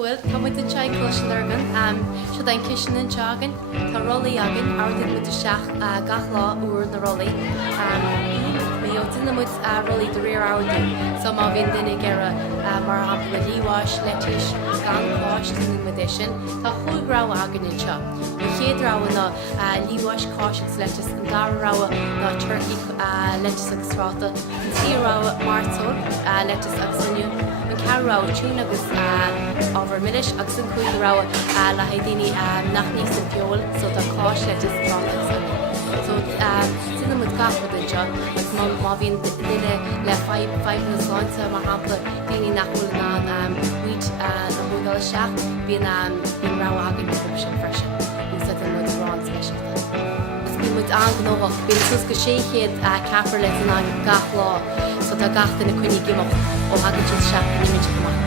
Well, tá muid an teag cloisian seo dain cisin an teagan, tá rolaí agan, áirdin muid seach gach lá úr na rolaí. Mé ó duine muid rolaí do réir áirdú, so má bhíon duine gera mar hapla líháis leis gan cáist in muid sin, tá chuigrá agan in seo. Mo chéadráha na líháis cáiseach leis an garráha na turkey leis agus ráta, an tíráha martór leis agus aniu, an carrá tún agus over millish agus an cuigrá le haidíine nach níos an fiol, so tá cáis leis ráta. So sinna mud gafod an seo, agus má bhíon duine le 5 minús gáinte mar hapla daoine nachhfuil ná wheat na múgáil seach, bhíon rá agan na sin freisin. Bhíon sa an mud rán speisialta. Bhíon mud angnóach, bhíon sus go 600 capar leis an gach lá, so tá gach na cuine gimach ó hagan sin seach na imid go